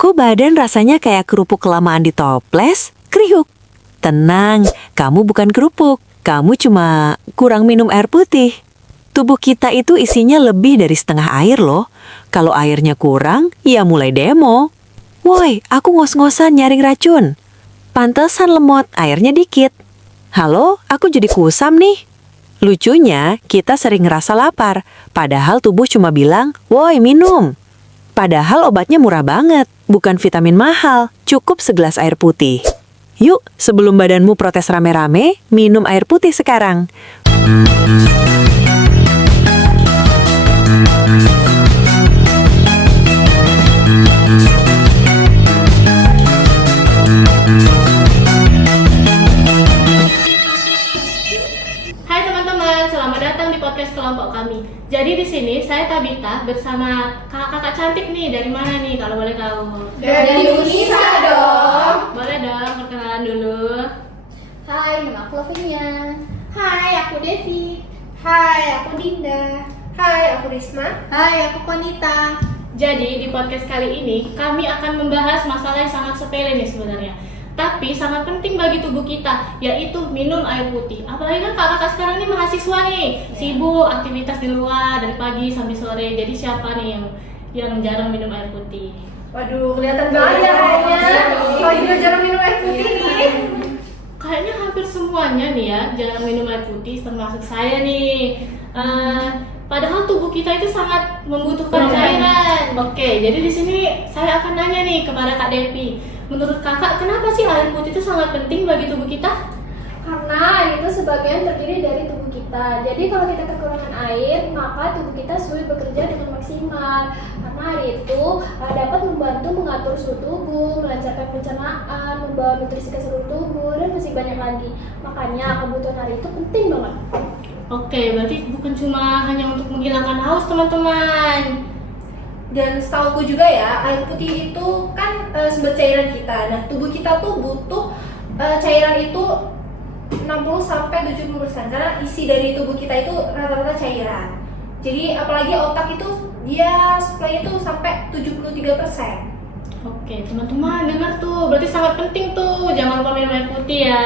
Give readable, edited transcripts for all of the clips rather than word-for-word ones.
Kok badan rasanya kayak kerupuk kelamaan di toples? Kriuk. Tenang, kamu bukan kerupuk. Kamu cuma kurang minum air putih. Tubuh kita itu isinya lebih dari setengah air loh. Kalau airnya kurang, ya mulai demo. Woi, aku ngos-ngosan nyaring racun. Pantesan lemot, airnya dikit. Halo, aku jadi kusam nih. Lucunya, kita sering ngerasa lapar, padahal tubuh cuma bilang, woi minum. Padahal obatnya murah banget, bukan vitamin mahal, cukup segelas air putih. Yuk, sebelum badanmu protes rame-rame, minum air putih sekarang. Hai teman-teman, selamat datang di podcast kelompok kami. Jadi di sini saya Tabita bersama kakak-kakak cantik nih. Dari mana nih kalau boleh tahu? Dari Unisa dong. Boleh dong perkenalan dulu. Hai, nama aku Lavinia. Hai, aku Devi. Hai, aku Dinda. Hai, aku Risma. Hai, aku Konita. Jadi di podcast kali ini kami akan membahas masalah yang sangat sepele nih sebenarnya, tapi sangat penting bagi tubuh kita, yaitu minum air putih. Apalagi kan kakak sekarang ini mahasiswa nih, sibuk aktivitas di luar dari pagi sampai sore. Jadi siapa nih yang jarang minum air putih? Waduh, kelihatan banget ya kayaknya. Kalau juga jarang minum air putih nih. Kayaknya hampir semuanya nih ya jarang minum air putih, termasuk saya nih. Padahal tubuh kita itu sangat membutuhkan cairan. Oke, jadi di sini saya akan nanya nih kepada Kak Devi. Menurut kakak, kenapa sih air putih itu sangat penting bagi tubuh kita? Karena air itu sebagian terdiri dari tubuh kita. Jadi kalau kita kekurangan air, maka tubuh kita sulit bekerja dengan maksimal. Karena air itu dapat membantu mengatur suhu tubuh, melancarkan pencernaan, membawa nutrisi ke seluruh tubuh, dan masih banyak lagi. Makanya kebutuhan air itu penting banget. Oke, berarti bukan cuma hanya untuk menghilangkan haus teman-teman. Dan setauku juga ya, air putih itu kan sumber cairan kita. Nah, tubuh kita tuh butuh cairan itu 60-70% karena isi dari tubuh kita itu rata-rata cairan. Jadi apalagi otak itu dia supply itu sampai 73%. Oke, teman-teman dengar tuh, berarti sangat penting tuh. Jangan lupa minum air putih ya.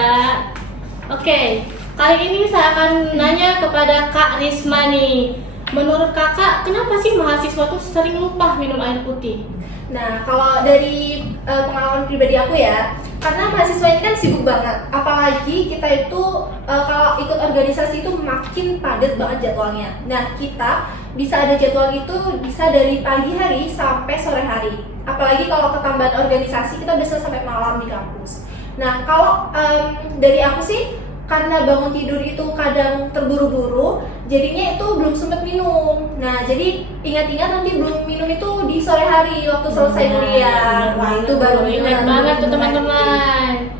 Oke, kali ini saya akan nanya kepada Kak Risma nih. Menurut kakak, kenapa sih mahasiswa tuh sering lupa minum air putih? Nah, kalau dari pengalaman pribadi aku ya, karena mahasiswa ini kan sibuk banget. Apalagi kita itu kalau ikut organisasi itu makin padat banget jadwalnya. Nah, kita bisa ada jadwal itu bisa dari pagi hari sampai sore hari. Apalagi kalau ketambahan organisasi kita bisa sampai malam di kampus. Nah, kalau dari aku sih, karena bangun tidur itu kadang terburu-buru, jadinya itu belum sempat minum. Nah, jadi ingat-ingat nanti belum minum itu di sore hari waktu selesai kuliah. Wah, itu baru ingat banget tuh teman-teman.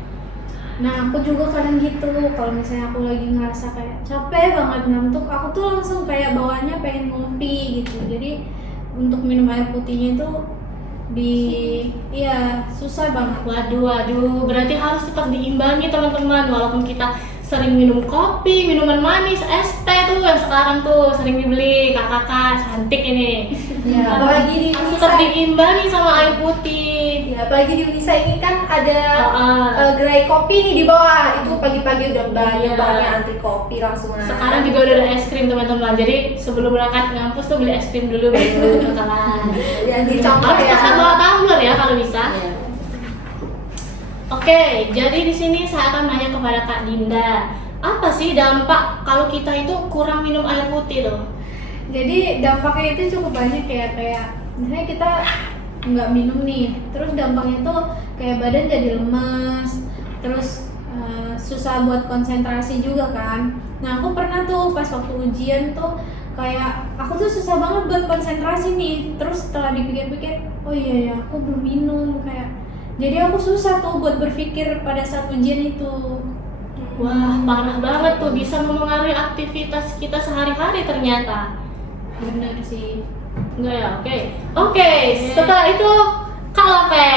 Nah, aku juga kadang gitu. Kalau misalnya aku lagi ngerasa kayak capek banget ngantuk, aku tuh langsung kayak bawaannya pengen ngopi gitu. Jadi untuk minum air putihnya itu susah banget. Waduh, berarti harus tetap diimbangi teman-teman. Walaupun kita sering minum kopi, minuman manis, es teh tuh yang sekarang tuh sering dibeli kakak-kakak cantik ini. Ya, apalagi di harus Unisa, tetap diimbangi sama air putih. ya, apalagi di Unisa ini kan ada gerai kopi nih di bawah. Itu pagi-pagi udah banyak Iya. banget yang antri kopi langsung. Sekarang juga udah ada es krim teman-teman. Jadi sebelum berangkat ngampus tuh beli es krim dulu baru bakalan. yang dicampur Harus ya. tetap bawa tumbler ya kalau bisa. Oke, jadi di sini saya akan nanya kepada Kak Dinda. Apa sih dampak kalau kita itu kurang minum air putih tuh? Jadi dampaknya itu cukup banyak ya, kayak misalnya kita nggak minum nih, terus dampaknya tuh kayak badan jadi lemas, terus susah buat konsentrasi juga kan. Nah, aku pernah tuh pas waktu ujian tuh kayak aku tuh susah banget buat konsentrasi nih. Terus setelah dipikir-pikir, oh iya ya aku belum minum, kayak jadi aku susah tuh buat berpikir pada saat ujian itu. Wah, parah banget tuh, bisa memengaruhi aktivitas kita sehari-hari ternyata. Bener sih. Enggak ya? Oke, setelah itu Kak Lape,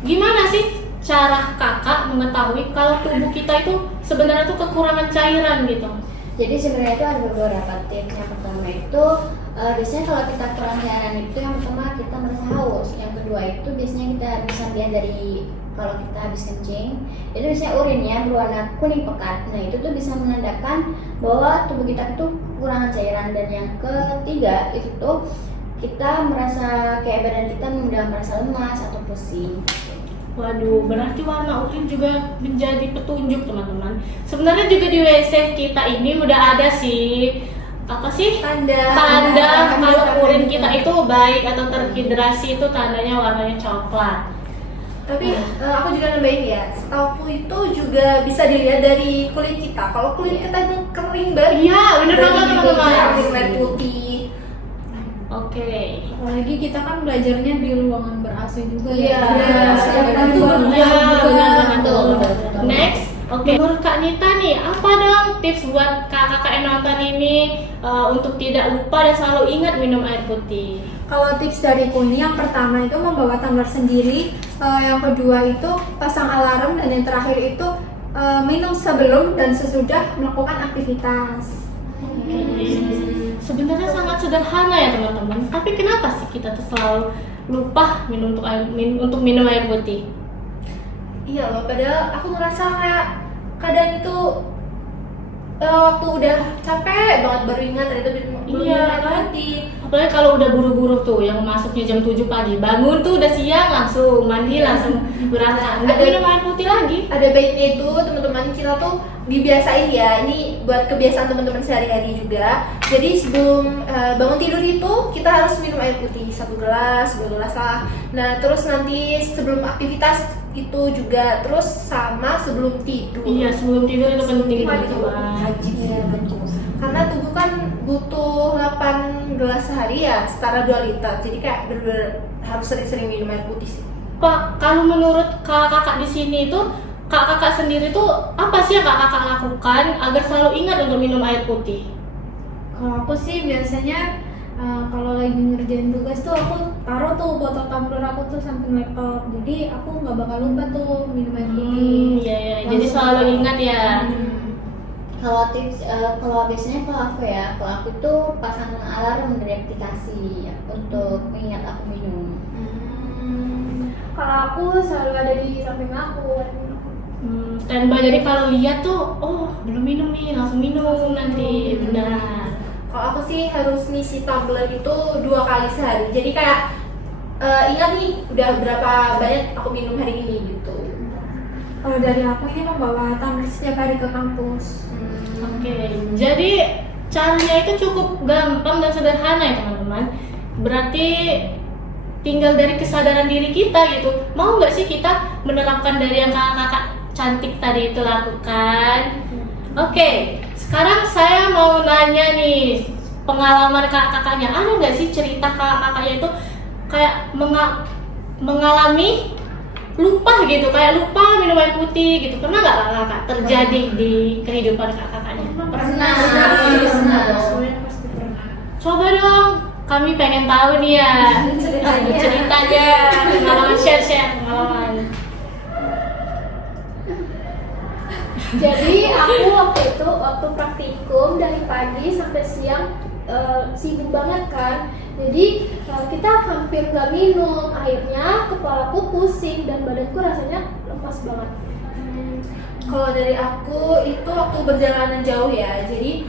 gimana sih cara kakak mengetahui kalau tubuh kita itu sebenarnya tuh kekurangan cairan gitu? Jadi sebenarnya itu ada beberapa tips. Yang pertama itu Biasanya kalau kita kurang cairan itu yang pertama kita merasa haus, yang kedua itu biasanya kita bisa lihat dari kalau kita habis kencing itu biasanya urinnya berwarna kuning pekat. Nah itu tuh bisa menandakan bahwa tubuh kita itu kekurangan cairan. Dan yang ketiga itu tuh kita merasa kayak badan kita mudah merasa lemas atau pusing. Waduh, berarti warna urin juga menjadi petunjuk teman-teman. Sebenarnya juga di WC kita ini udah ada sih apa sih tanda kalau urin kita itu baik atau terhidrasi, itu tandanya warnanya coklat. Tapi aku juga nambahin ya, setahu itu juga bisa dilihat dari kulit kita. Kalau kulit kita itu kering banget, Iya, bener banget berarti juga teman-teman. bisa air putih. Oke. Apalagi kita kan belajarnya di ruangan ber-AC juga Iya, Itu Iya, benar-benar Betul, tuh. betul. Next, oke. Menurut Kak Nita nih, apa dong tips buat kakak-kakak yang nonton ini untuk tidak lupa dan selalu ingat minum air putih? Kalau tips dariku ini yang pertama itu membawa tumbler sendiri, yang kedua itu pasang alarm, dan yang terakhir itu minum sebelum dan sesudah melakukan aktivitas. Sebenarnya sangat sederhana ya teman-teman. Tapi kenapa sih kita tuh selalu lupa untuk minum air putih? Iya loh, padahal aku ngerasa kayak kadang itu waktu udah capek banget baru ingat ternyata minum Iya, air kan? putih. Apalagi kalau udah buru-buru tuh, yang masuknya jam 7 pagi, bangun tuh udah siang, langsung mandi, langsung berangkat, nggak minum air putih lagi. Ada baiknya itu teman-teman kita tuh dibiasain ya, ini buat kebiasaan teman-teman sehari-hari juga. Jadi sebelum bangun tidur itu kita harus minum air putih 1 gelas, 2 gelas lah. Nah terus nanti sebelum aktivitas itu juga, terus sama sebelum tidur. Iya, sebelum tidur itu penting Itu banget. wajib sih. Karena tubuh kan butuh 8 gelas sehari ya, setara 2 liter. Jadi kayak bener-bener harus sering-sering minum air putih sih. Pak, kalau menurut kakak-kakak di sini itu, kakak-kakak sendiri tuh apa sih yang kakak-kakak lakukan agar selalu ingat untuk minum air putih? Kalau aku sih biasanya kalau lagi ngerjain tugas tuh aku taruh tuh botol tumbler aku tuh samping laptop, jadi aku nggak bakal lupa tuh minum air putih. Iya, iya. Jadi selalu ingat ya. Kalau tips, kalau biasanya kalau aku ya, kalau aku tuh pasang alarm dari aplikasi untuk mengingat aku minum. Kalau aku selalu ada di samping aku. Standby, jadi kalau lihat tuh, oh belum minum nih, langsung minum nanti. Benar. Kalau aku sih harus ngisi tumbler itu 2 kali sehari. Jadi kayak ingat nih udah berapa banyak aku minum hari ini gitu. Kalau dari aku ini membawa tumbler setiap hari ke kampus. Oke, jadi caranya itu cukup gampang dan sederhana ya teman-teman. Berarti tinggal dari kesadaran diri kita gitu. Mau nggak sih kita menerapkan dari yang kakak-kakak cantik tadi itu lakukan? Oke, sekarang saya mau nanya nih, pengalaman kakak-kakaknya, ada nggak sih cerita kakak-kakaknya itu kayak mengalami lupa gitu, kayak lupa minum air putih gitu, pernah nggak kakak terjadi di kehidupan kakak-kakaknya? Pernah. Coba dong, kami pengen tahu nih ya ceritanya, pengalaman, share pengalaman. Jadi aku waktu praktikum dari pagi sampai siang sibuk banget kan. Jadi kita hampir nggak minum, akhirnya kepalaku pusing dan badanku rasanya lemas banget. Kalau dari aku itu waktu perjalanan jauh ya. Jadi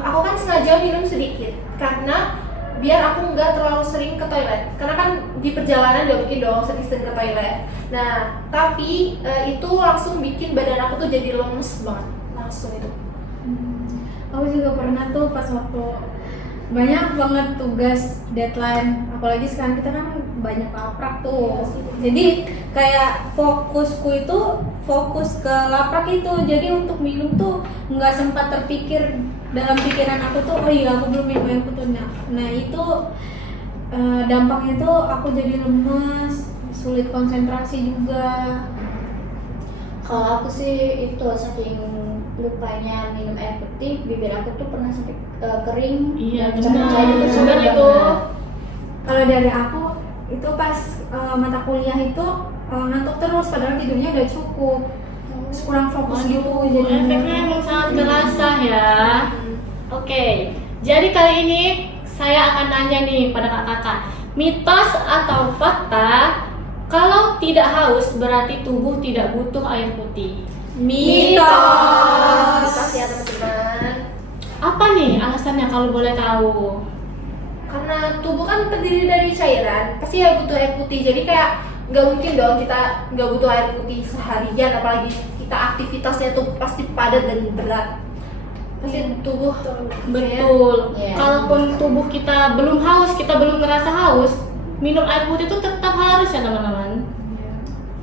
aku kan sengaja minum sedikit karena biar aku nggak terlalu sering ke toilet. Karena kan di perjalanan gak mungkin dong sering-sering ke toilet. Nah, tapi itu langsung bikin badan aku tuh jadi lemes banget. Langsung itu. Aku juga pernah tuh pas waktu banyak banget tugas deadline, apalagi sekarang kita kan banyak laprak tuh. Jadi kayak fokusku itu fokus ke laprak itu, jadi untuk minum tuh nggak sempat terpikir dalam pikiran aku tuh, oh iya aku belum minum air putih. Nah itu dampaknya tuh aku jadi lemes, sulit konsentrasi juga. Kalau aku sih itu saking lupanya minum air putih, bibir aku tuh pernah sampai kering. Iya, Pecah-pecah benar. gitu, Benar susah itu. banget. Kalau dari aku itu pas mata kuliah itu ngantuk terus, padahal tidurnya udah cukup. Terus kurang fokus gitu. Waduh, efeknya emang sangat terasa ya. Oke, jadi kali ini saya akan nanya nih pada kakak-kakak, mitos atau fakta kalau tidak haus berarti tubuh tidak butuh air putih? Mitos ya teman-teman. Apa nih alasannya kalau boleh tahu? Karena tubuh kan terdiri dari cairan, pasti ya butuh air putih. Jadi kayak nggak mungkin dong kita nggak butuh air putih seharian, apalagi kita aktivitasnya tuh pasti padat dan berat. Pasti tubuh Betul. Iya. Kalaupun tubuh kita belum haus, kita belum ngerasa haus, minum air putih itu tetap harus ya teman-teman.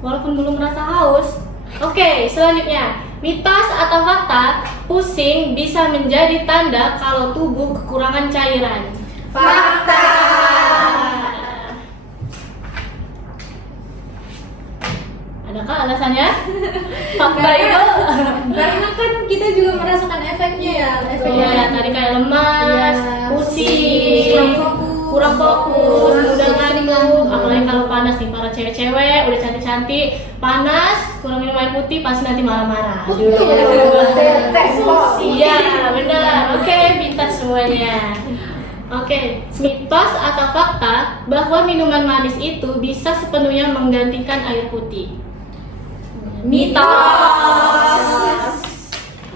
Walaupun belum merasa haus. Oke, selanjutnya, mitos atau fakta pusing bisa menjadi tanda kalau tubuh kekurangan cairan? fakta. Adakah alasannya? Fakta itu? Karena kan kita juga merasakan efeknya ya, Iya, tadi kayak lemas, Iya, pusing, kurang fokus, mudah ngantuk. ngantuk. Apalagi kalau panas nih, para cewek-cewek udah cantik-cantik, panas, kurang minum air putih, pasti nanti marah-marah. Iya, benar. Oke, pintar semuanya. Oke, mitos atau fakta bahwa minuman manis itu bisa sepenuhnya menggantikan air putih? Mitos.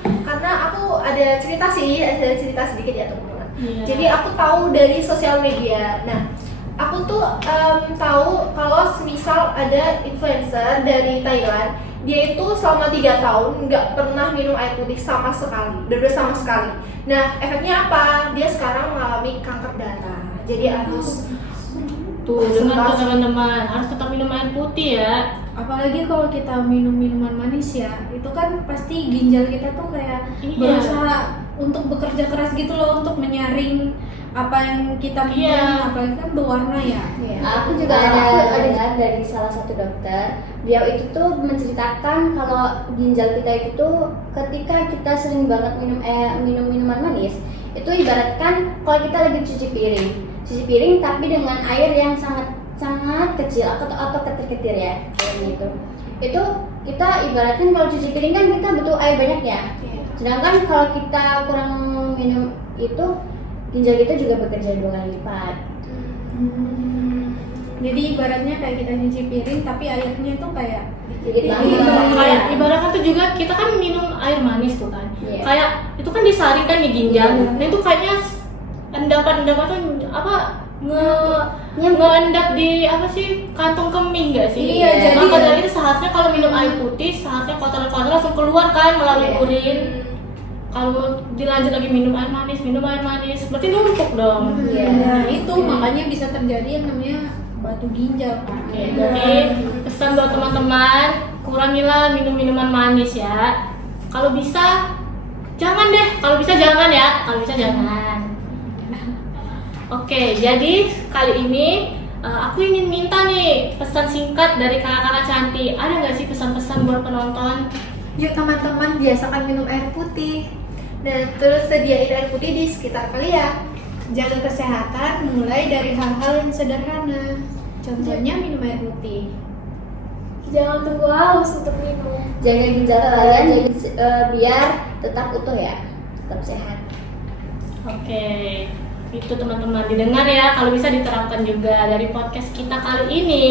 Karena aku ada cerita sedikit ya teman-teman. Iya. Jadi aku tahu dari sosial media. Nah, aku tuh tahu kalau semisal ada influencer dari Thailand, dia itu selama 3 tahun nggak pernah minum air putih sama sekali, bener-bener sama sekali. Nah, efeknya apa? Dia sekarang mengalami kanker darah. Jadi harus Tuh, dengar tuh teman-teman, harus tetap minum air putih ya. Apalagi kalau kita minum minuman manis ya, itu kan pasti ginjal kita tuh kayak Iya. berusaha untuk bekerja keras gitu loh untuk menyaring apa yang kita minum, Iya. apalagi kan berwarna ya. Aku juga ada dengar dari salah satu dokter. Beliau itu tuh menceritakan kalau ginjal kita itu ketika kita sering banget minum minuman manis, itu ibaratkan kalau kita lagi cuci piring tapi dengan air yang sangat kecil atau ketir-ketir ya kayak gitu. Itu kita ibaratkan kalau cuci piring kan kita butuh air banyak ya. Sedangkan kalau kita kurang minum itu ginjal kita juga bekerja 2 kali lipat. Jadi ibaratnya kayak kita nyuci piring tapi airnya itu kayak Dikit Iya. banget. Kayak ibaratkan tuh juga kita kan minum air manis tuh kan. Iya. Kayak itu kan disaring kan di ginjal. Nah itu kayaknya endapan-endapan tuh apa ngeendap di apa sih kantong kemih nggak sih? Iya, jadi- maka dari itu seharusnya kalau minum air putih seharusnya kotoran-kotoran langsung keluar kan melalui urin. Kalau dilanjut lagi minum air manis, berarti numpuk dong. Iya. Nah itu makanya bisa terjadi yang namanya batu ginjal kan. Oke, jadi pesan buat teman-teman, kurangilah minum minuman manis ya. Kalau bisa jangan deh, kalau bisa jangan ya, Oke, jadi kali ini aku ingin minta nih pesan singkat dari kakak-kakak cantik. Ada nggak sih pesan-pesan buat penonton? Yuk teman-teman, biasakan minum air putih. dan terus sediain air putih di sekitar kalian. Jaga kesehatan mulai dari hal-hal yang sederhana. Contohnya minum air putih. Jangan tunggu haus untuk minum. Jaga ginjal kalian biar tetap utuh ya, tetap sehat. Oke, itu teman-teman didengar ya. Kalau bisa diterapkan juga dari podcast kita kali ini,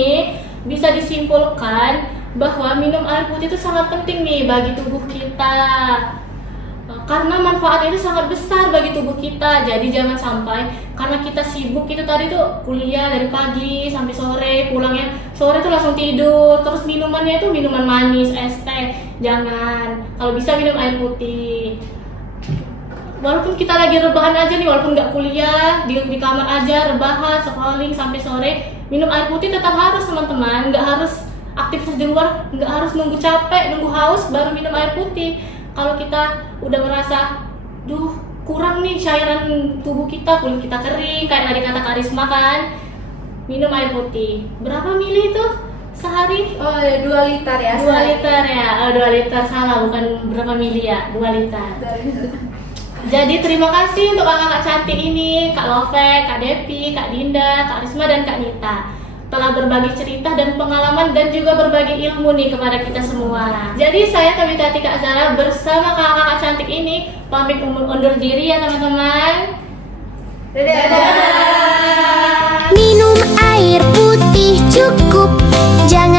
bisa disimpulkan bahwa minum air putih itu sangat penting nih bagi tubuh kita. Karena manfaatnya itu sangat besar bagi tubuh kita. Jadi jangan sampai karena kita sibuk itu tadi tuh kuliah dari pagi sampai sore, pulangnya sore tuh langsung tidur, terus minumannya itu minuman manis, es teh. Jangan. Kalau bisa minum air putih. Walaupun kita lagi rebahan aja nih, walaupun nggak kuliah, di kamar aja rebahan, scrolling sampai sore, minum air putih tetap harus teman-teman. Nggak harus aktivitas di luar, nggak harus nunggu capek, nunggu haus baru minum air putih. Kalau kita udah merasa, kurang nih cairan tubuh kita, kulit kita kering, kayak tadi kata Karisma kan, minum air putih. Berapa mili itu sehari? Oh ya, 2 liter ya. 2 liter ya, 2 liter salah, bukan berapa mili ya, 2 liter. Jadi terima kasih untuk kakak-kakak cantik ini, Kak Love, Kak Depi, Kak Dinda, Kak Risma, dan Kak Nita telah berbagi cerita dan pengalaman dan juga berbagi ilmu nih kepada kita semua. Jadi saya Tabita Atika Azhara bersama kakak-kakak cantik ini pamit undur diri ya teman-teman. Dadah. Minum air putih cukup, jangan